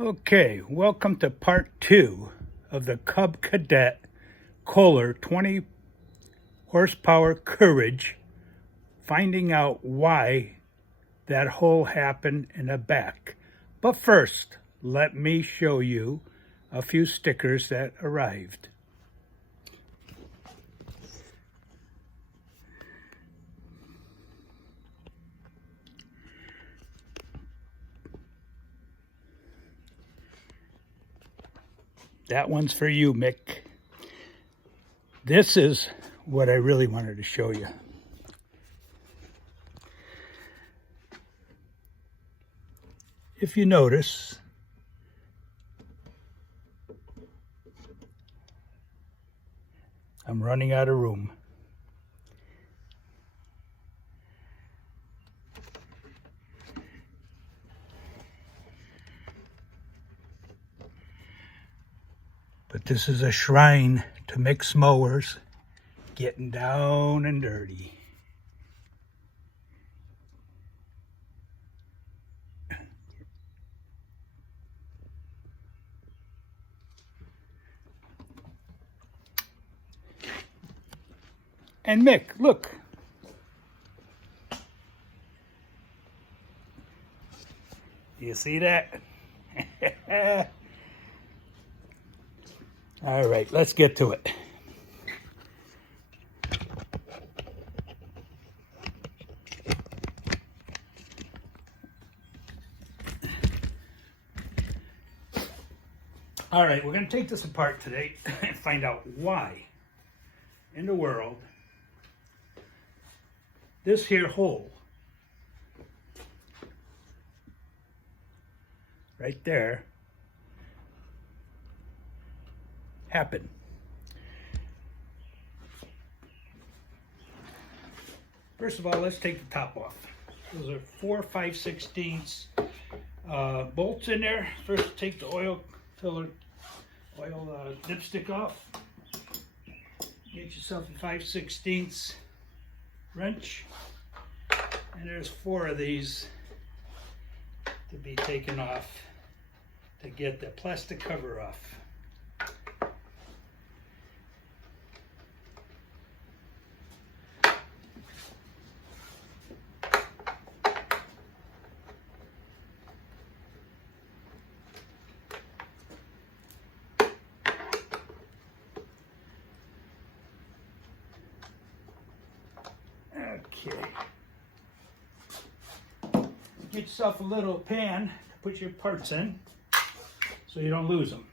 Okay, welcome to part 2 of the Cub Cadet Kohler 20 horsepower Courage, finding out why that hole happened in the back. But first, let me show you a few stickers that arrived. That one's for you, Mick. This is what I really wanted to show you. If you notice, I'm running out of room. But this is a shrine to mixed mowers getting down and dirty. And Mick, look. You see that? All right, let's get to it. All right, we're going to take this apart today and find out why in the world this here hole right there happened. First of all, let's take the top off. Those are 4 5/16 bolts in there. First, take the oil dipstick off. Get yourself a 5/16 wrench, and there's 4 of these to be taken off to get the plastic cover off. Okay. Get yourself a little pan to put your parts in so you don't lose them.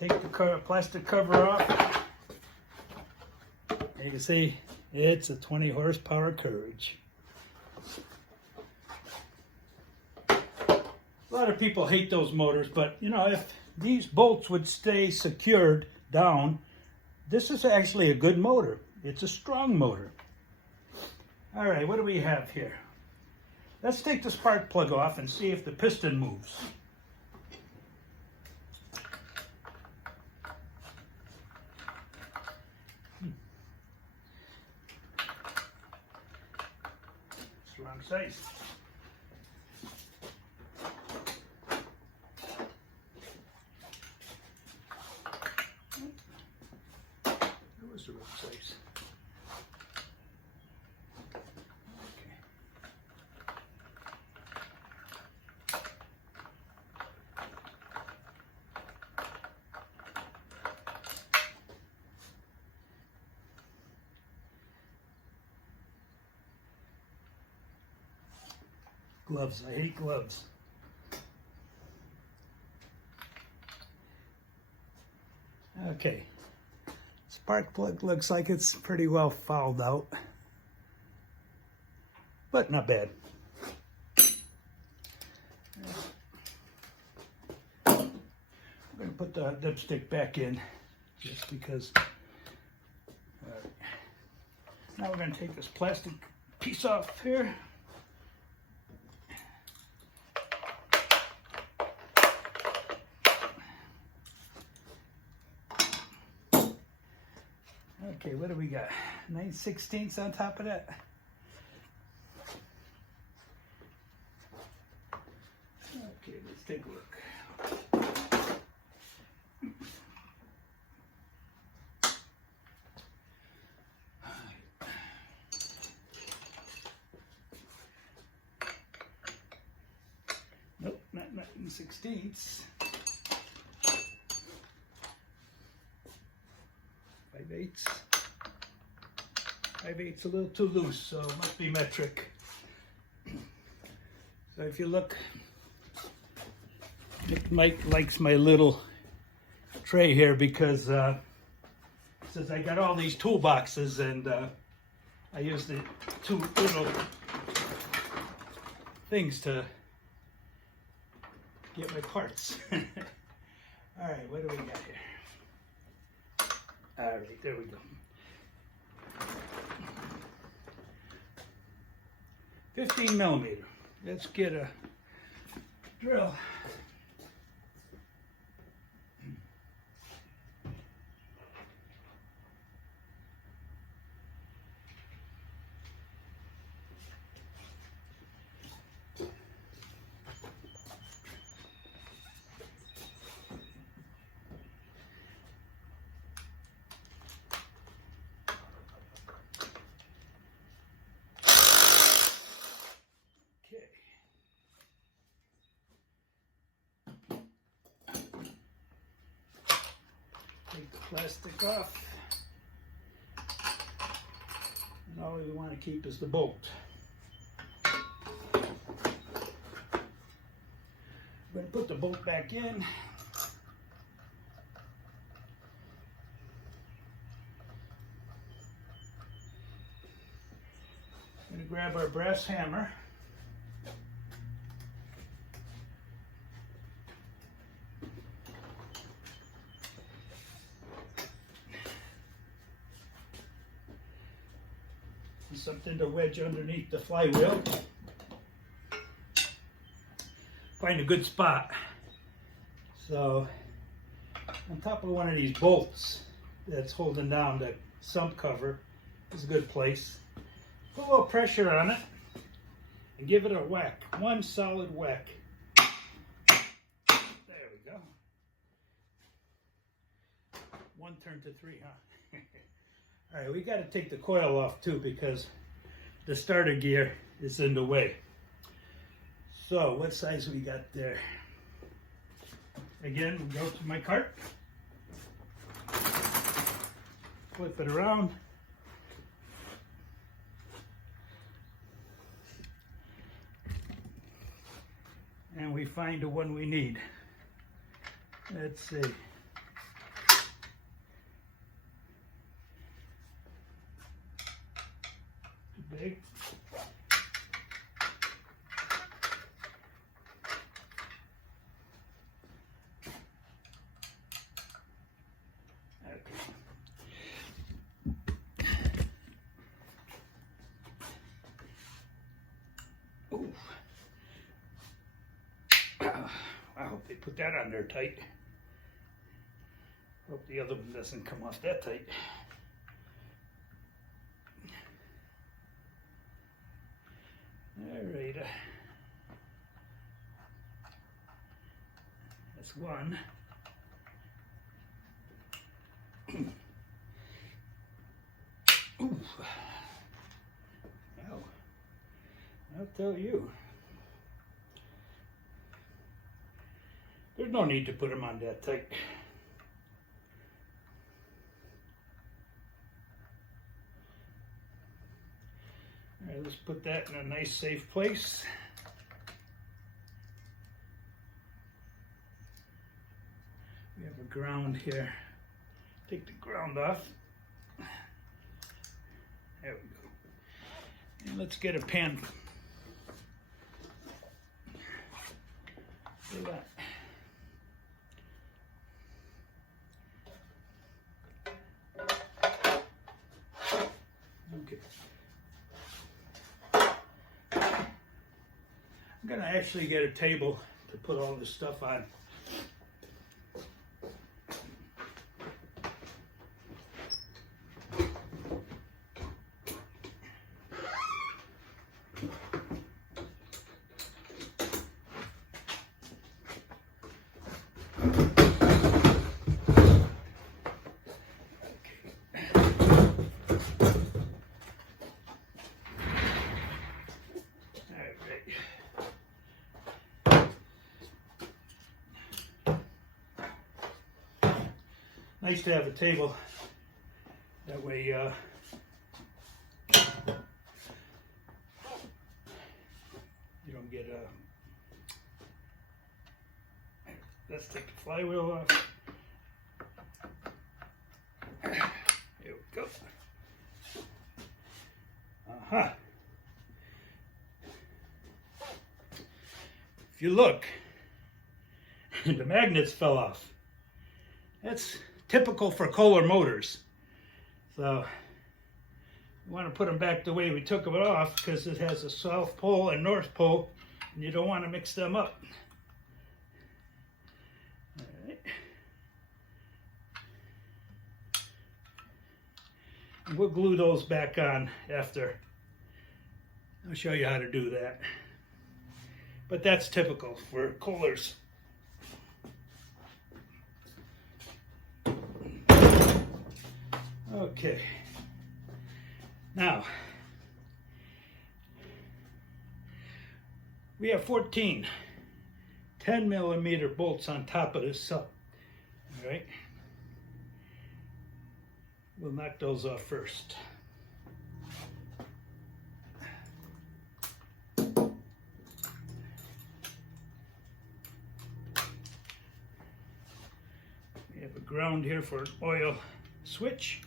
Take the plastic cover off. And you can see it's a 20 horsepower Courage. A lot of people hate those motors, but you know, if these bolts would stay secured down, this is actually a good motor. It's a strong motor. All right, what do we have here? Let's take the spark plug off and see if the piston moves. It's the wrong size. That was the wrong size. Gloves, I hate gloves. Okay, spark plug looks like it's pretty well fouled out, but not bad. I'm going to put the dipstick back in just because. All right. Now we're going to take this plastic piece off here. Okay, what do we got? 9/16 on top of that. Okay, let's take a look. Nope, not 9/16. 5/8. 5/8's a little too loose, so it must be metric. So if you look, Mike likes my little tray here because since I got all these toolboxes and I use the two little things to get my parts. All right, what do we got here? All right, there we go. 15mm. Let's get a drill. Take the plastic off, and all we want to keep is the bolt. I'm going to put the bolt back in. I'm going to grab our brass hammer. Something to wedge underneath the flywheel. Find a good spot. So on top of one of these bolts that's holding down the sump cover is a good place. Put a little pressure on it and give it a whack. One solid whack. There we go. One turn to three, huh? All right, we got to take the coil off too because the starter gear is in the way. So what size we got there? Again, we go to my cart, flip it around, and we find the one we need. Let's see. Big. Okay. Ooh. I hope they put that on there tight. Hope the other one doesn't come off that tight. All right, that's one. Ooh. Well, I'll tell you, there's no need to put them on that tight. All right, let's put that in a nice safe place. We have a ground here. Take the ground off. There we go. And let's get a pan for that. Okay. I'm gonna actually get a table to put all this stuff on. Nice to have a table. That way, you don't get a. Let's take the flywheel off. Here we go. If you look, the magnets fell off. That's typical for Kohler motors. So you want to put them back the way we took them off, because it has a south pole and north pole, and you don't want to mix them up. All right. And we'll glue those back on after. I'll show you how to do that. But that's typical for Kohlers. Okay, now we have 14 10mm bolts on top of this sump. All right, we'll knock those off first. We have a ground here for an oil switch.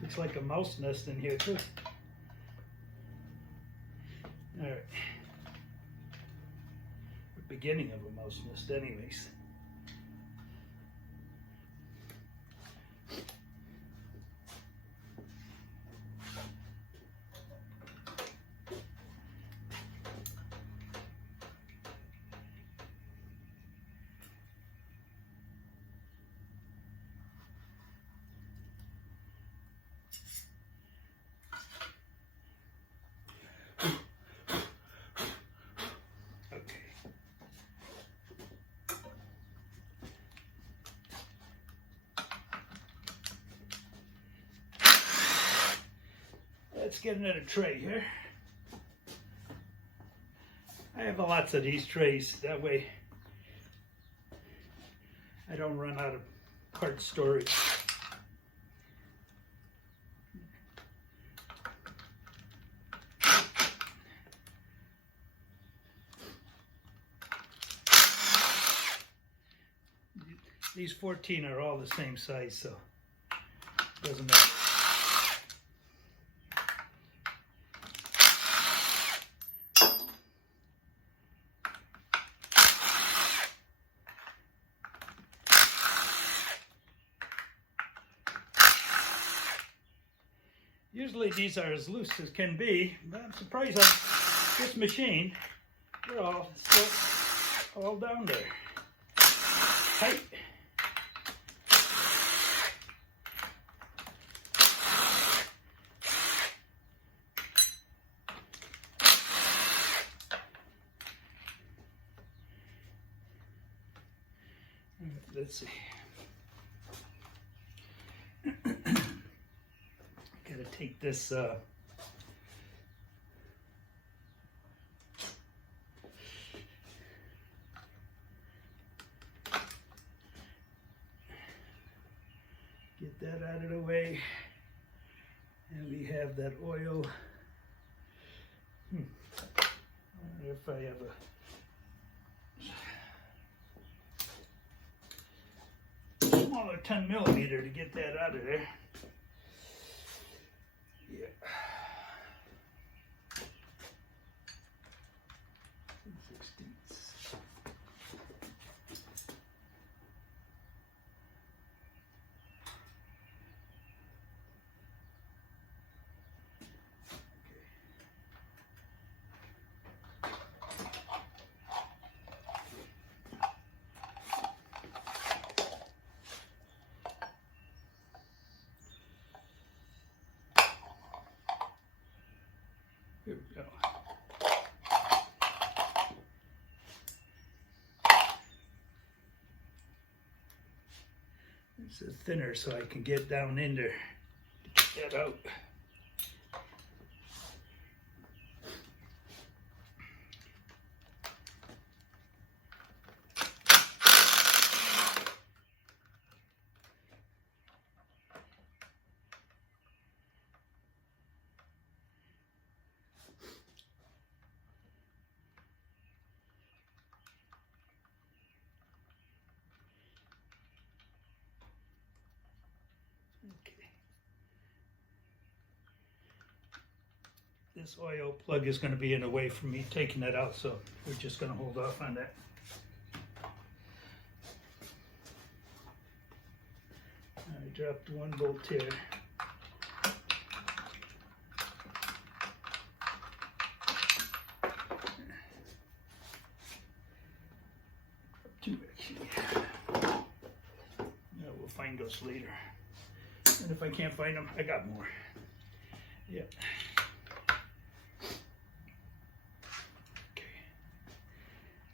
Looks like a mouse nest in here too. All right. The beginning of a mouse nest anyways. Let's get another tray here. I have lots of these trays. That way I don't run out of part storage. These 14 are all the same size, so it doesn't matter. Usually these are as loose as can be, but I'm surprised on this machine, they're all still all down there. Tight. Let's see. Gotta take this get that out of the way, and we have that oil. I wonder if I have a smaller 10mm to get that out of there. Yeah. It's thinner so I can get down in there to get that out. Okay. This oil plug is going to be in the way for me taking it out, so we're just going to hold off on that. I dropped one bolt here. Two actually. Yeah, we'll find those later. And if I can't find them, I got more. Yeah. Okay.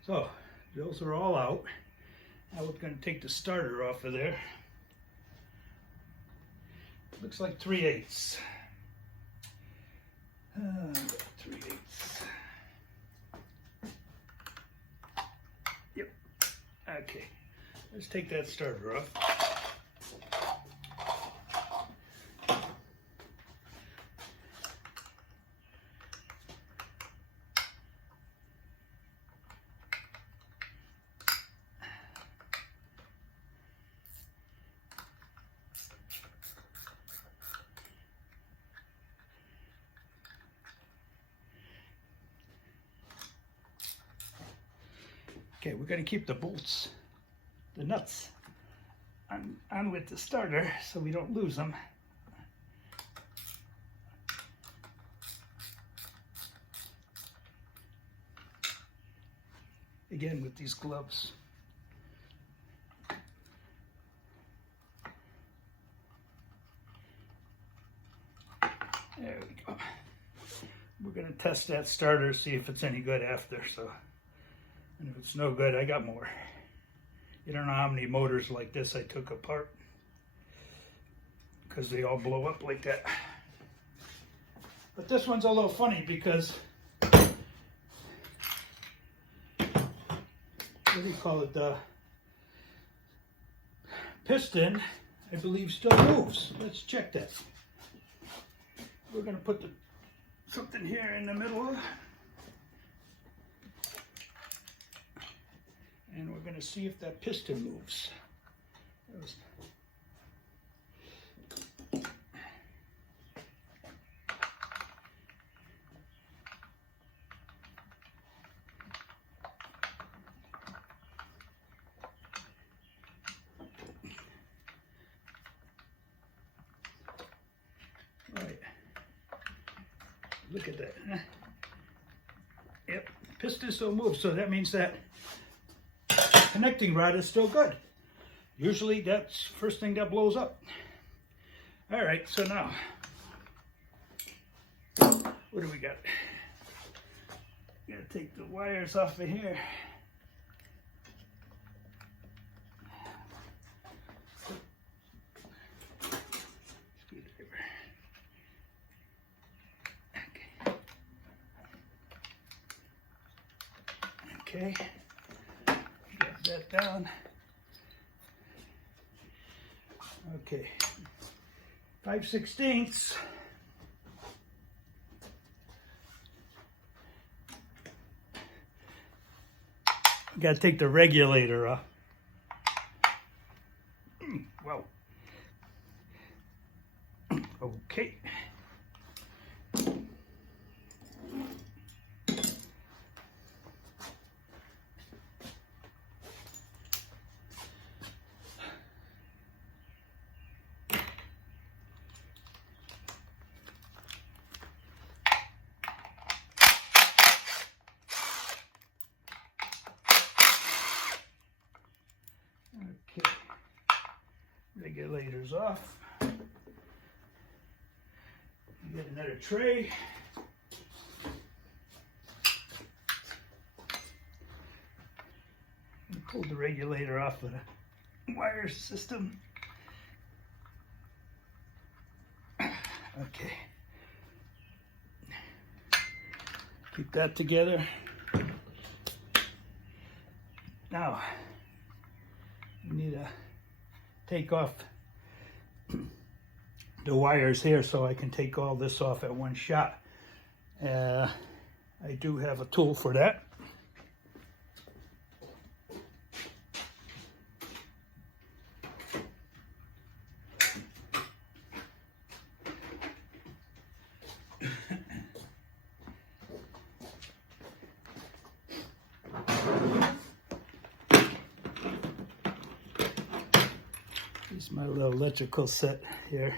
So, those are all out. Now we're going to take the starter off of there. Looks like 3/8. 3/8. Yep. Okay. Let's take that starter off. Okay, we're going to keep the bolts, the nuts, on with the starter so we don't lose them. Again, with these gloves. There we go. We're going to test that starter, see if it's any good after. So. And if it's no good, I got more. You don't know how many motors like this I took apart because they all blow up like that. But this one's a little funny because, what do you call it, the piston, I believe, still moves. Let's check that. We're going to put something here in the middle. And we're going to see if that piston moves. All right. Look at that. Yep, piston still moves, so that means that connecting rod is still good. Usually that's the first thing that blows up. All right, so now, what do we got? Gotta take the wires off of here. Screwdriver. Okay. That down. Okay, 5/16. Got to take the regulator off. Wow. Okay. Okay, regulator's off. Get another tray. Pull the regulator off of the wire system. Okay. Keep that together. Now, we need to take off the wires here so I can take all this off at one shot. I do have a tool for that. Here's my little electrical set here.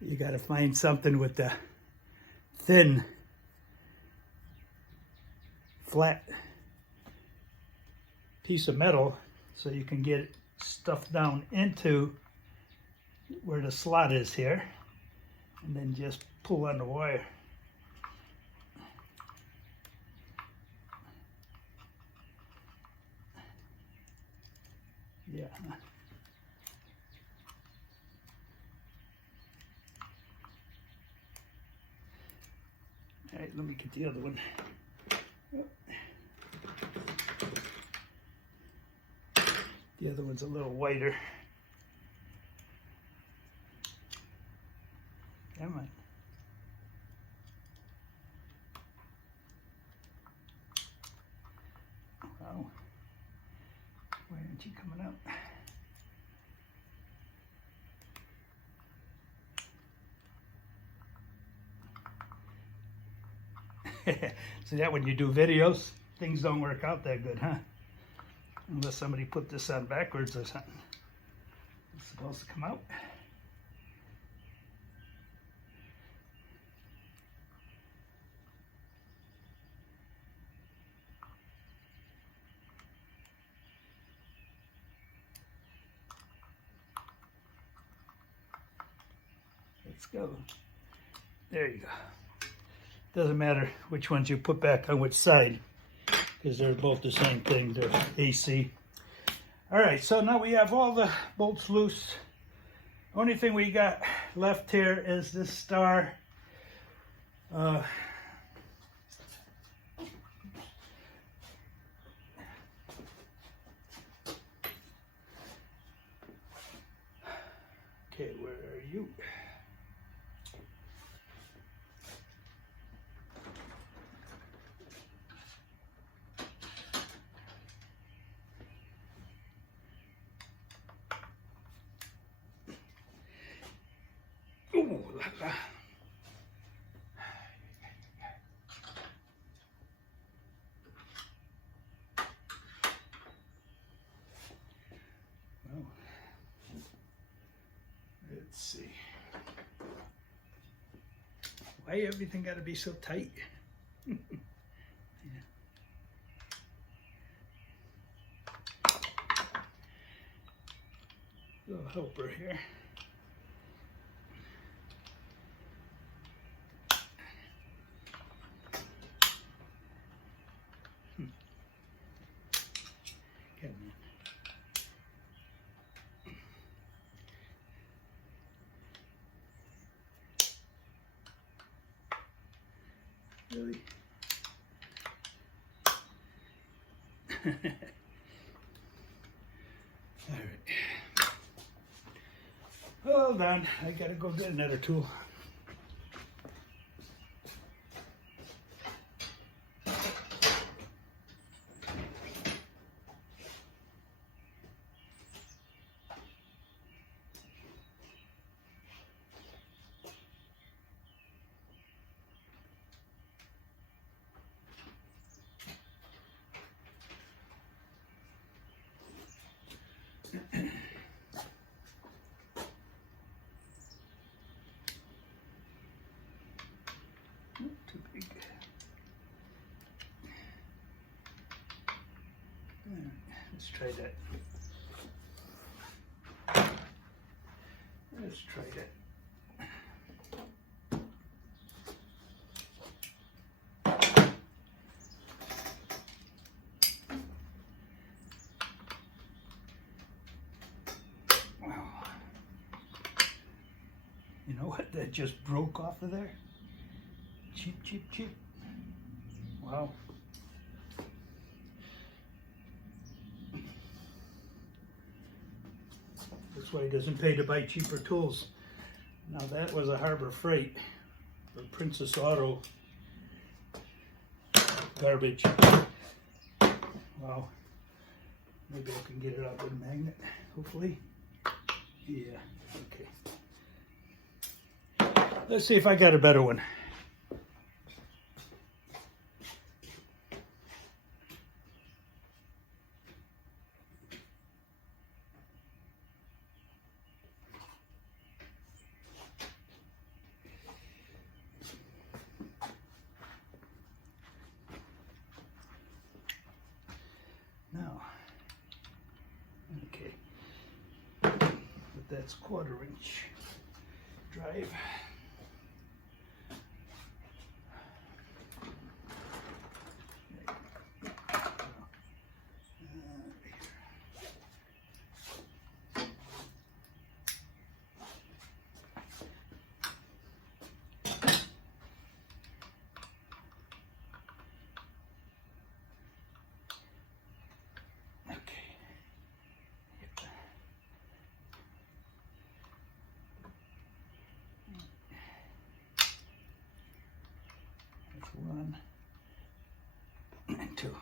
You got to find something with the thin, flat piece of metal so you can get stuff down into where the slot is here, and then just pull on the wire. Yeah. All right, let me get the other one. Yep. The other one's a little whiter. Come on. Wow. Why aren't you coming up? See that when you do videos, things don't work out that good, huh? Unless somebody put this on backwards or something. It's supposed to come out. Let's go. There you go. Doesn't matter which ones you put back on which side, because they're both the same thing, they're AC. All right, so now we have all the bolts loose. Only thing we got left here is this star. Okay, where are you? Ooh, la, la. Well, let's see. Why everything got to be so tight? Yeah. Little helper here. Really? All right. Hold on, I gotta go get another tool. Too big. Let's try that. Let's try that. It just broke off of there. Cheap, cheap, cheap. Wow. That's why he doesn't pay to buy cheaper tools. Now that was a Harbor Freight or Princess Auto garbage. Wow. Maybe I can get it out with a magnet, hopefully. Yeah, okay. Let's see if I got a better one. Now, okay, but that's 1/4 inch drive. One and two.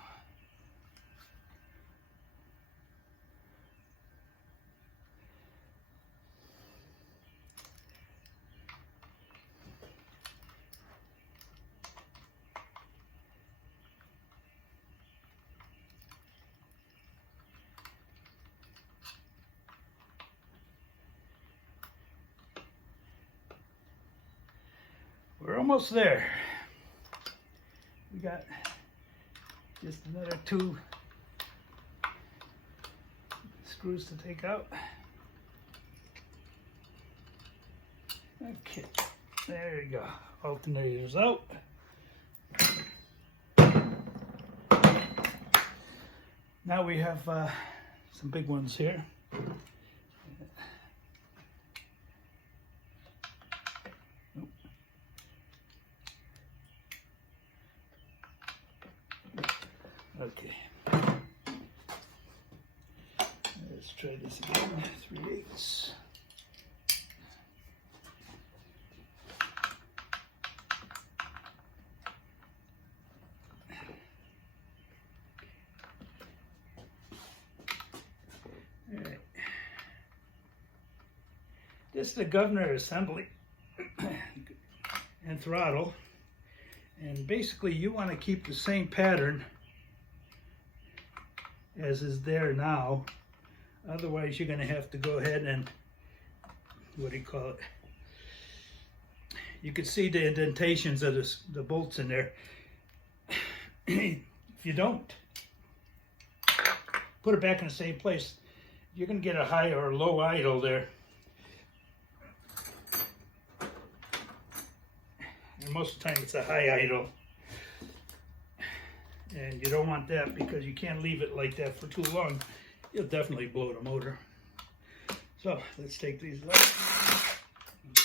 We're almost there. We got just another 2 screws to take out. Okay, there you go. Alternator's out. Now we have some big ones here. Okay, let's try this again. 3/8. All right. This is the governor assembly and throttle, and basically you want to keep the same pattern as is there now. Otherwise you're going to have to go ahead and, what do you call it, you can see the indentations of the bolts in there. If you don't put it back in the same place, you're going to get a high or low idle there, and most of the time it's a high idle. And you don't want that because you can't leave it like that for too long. You'll definitely blow the motor. So let's take these out.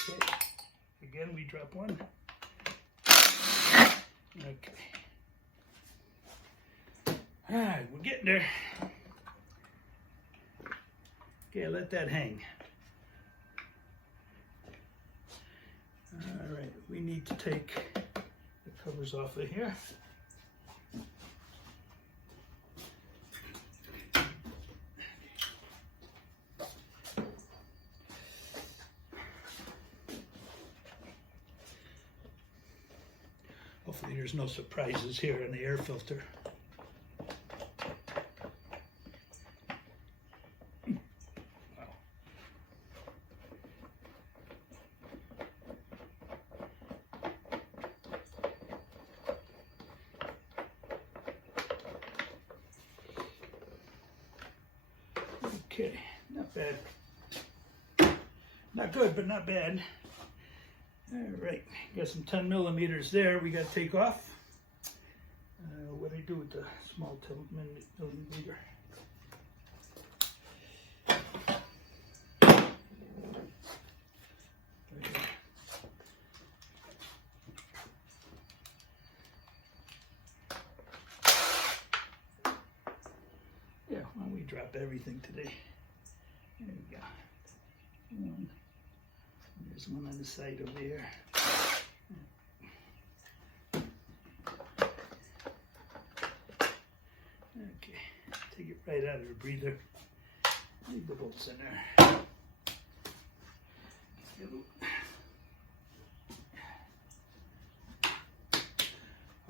Okay. Again, we drop one. Okay. All right, we're getting there. Okay, let that hang. All right, we need to take the covers off of here. Hopefully there's no surprises here in the air filter. Wow. Okay, not bad. Not good, but not bad. All right, got some 10 millimeters there we got to take off. What do I do with the small 10 millimeter? drop everything today. There we go. There's one on the side over here. Okay, take it right out of the breather. Leave the bolts in there.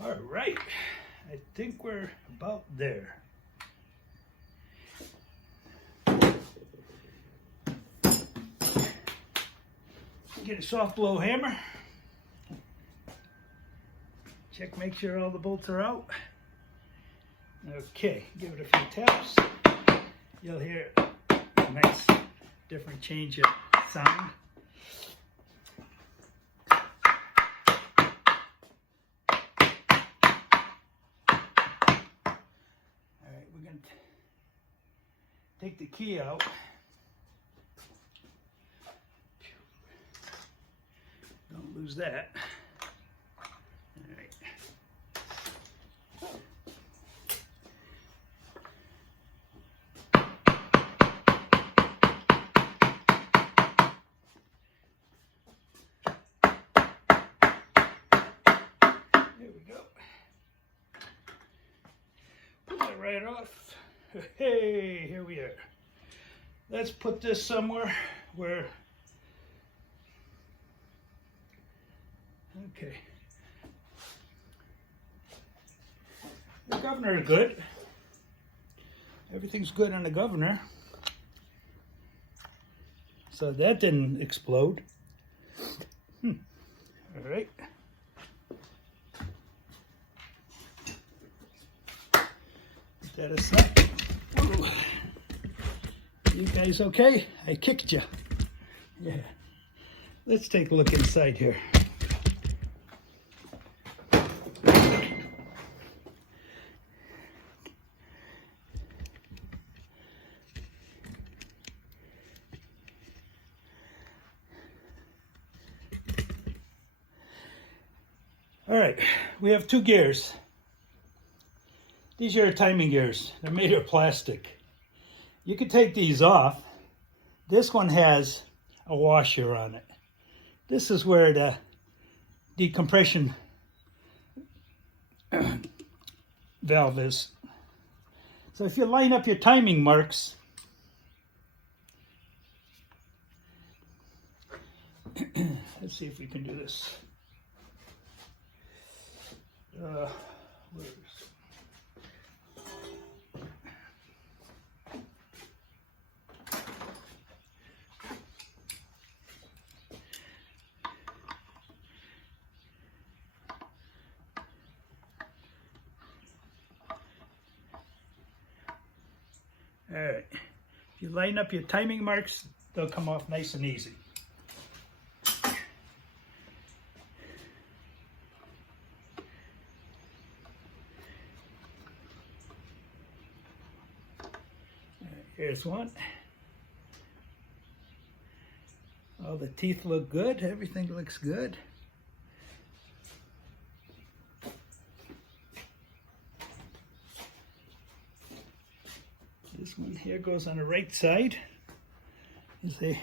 All right, I think we're about there. Get a soft blow hammer. Check, make sure all the bolts are out. Okay, give it a few taps. You'll hear a nice different change of sound. Alright, we're going to take the key out. Don't lose that. Alright. There we go. Pull that right off. Hey, here we are. Let's put this somewhere where... Okay. The governor is good. Everything's good on the governor. So that didn't explode. All right. Put that aside. Whoa. You guys okay? I kicked you. Yeah. Let's take a look inside here. All right, we have two gears. These are timing gears. They're made of plastic. You can take these off. This one has a washer on it. This is where the decompression valve is. So if you line up your timing marks, let's see if we can do this. Where is it? All right, if you line up your timing marks, they'll come off nice and easy. Here's one. All the teeth look good. Everything looks good. This one here goes on the right side. You see,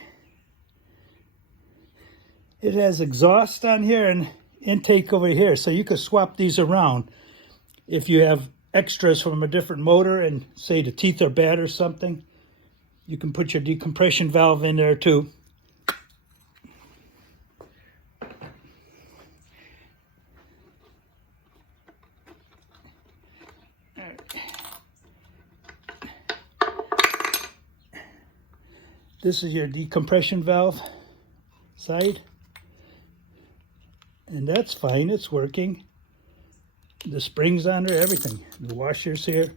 it has exhaust on here and intake over here, so you could swap these around if you have extras from a different motor and say the teeth are bad or something. You can put your decompression valve in there too. This is your decompression valve side, and that's fine, it's working. The springs on there, everything. The washers here.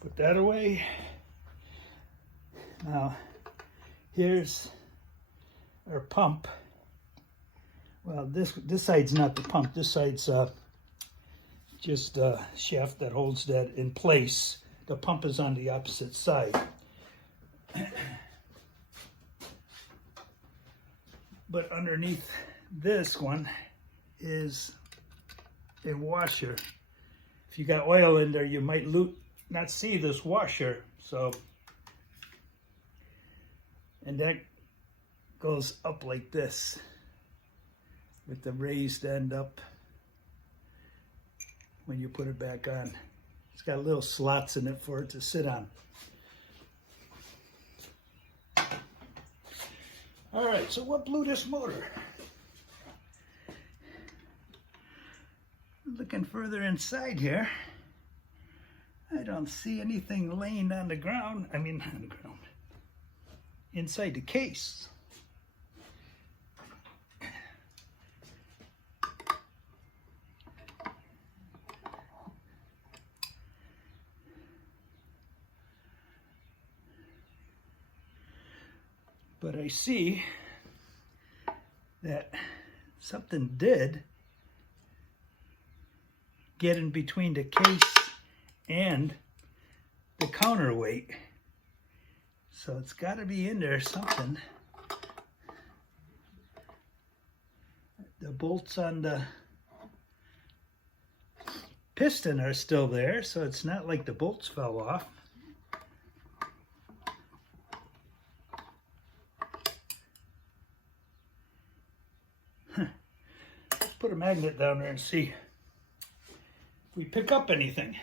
Put that away. Now, here's our pump. Well, this side's not the pump. This side's just a shaft that holds that in place. The pump is on the opposite side. But underneath this one is a washer. If you got oil in there, you might not see this washer. So, and that goes up like this with the raised end up when you put it back on. It's got little slots in it for it to sit on. All right, so what blew this motor? Looking further inside here, I don't see anything laying on the ground. I mean, on the ground. Inside the case. But I see that something did get in between the case and the counterweight. So it's got to be in there something. The bolts on the piston are still there, so it's not like the bolts fell off. Let's put a magnet down there and see if we pick up anything.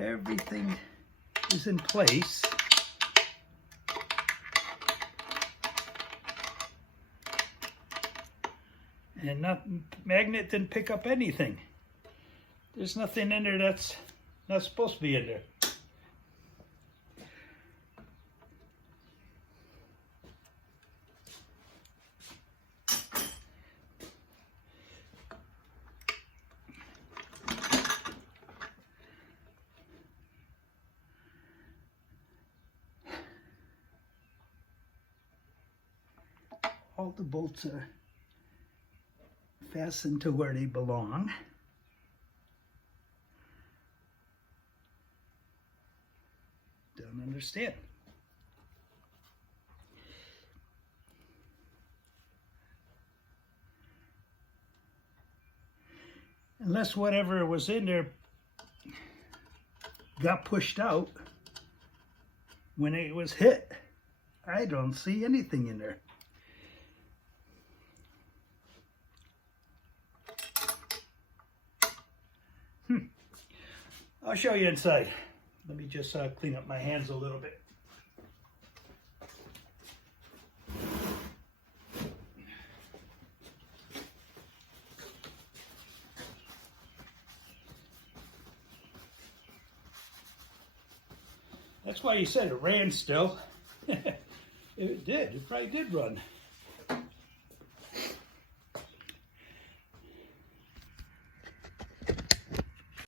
Everything is in place. And magnet didn't pick up anything. There's nothing in there that's not supposed to be in there. All the bolts are fastened to where they belong. Don't understand. Unless whatever was in there got pushed out when it was hit. I don't see anything in there. I'll show you inside. Let me just clean up my hands a little bit. That's why you said it ran still. It did. It probably did run.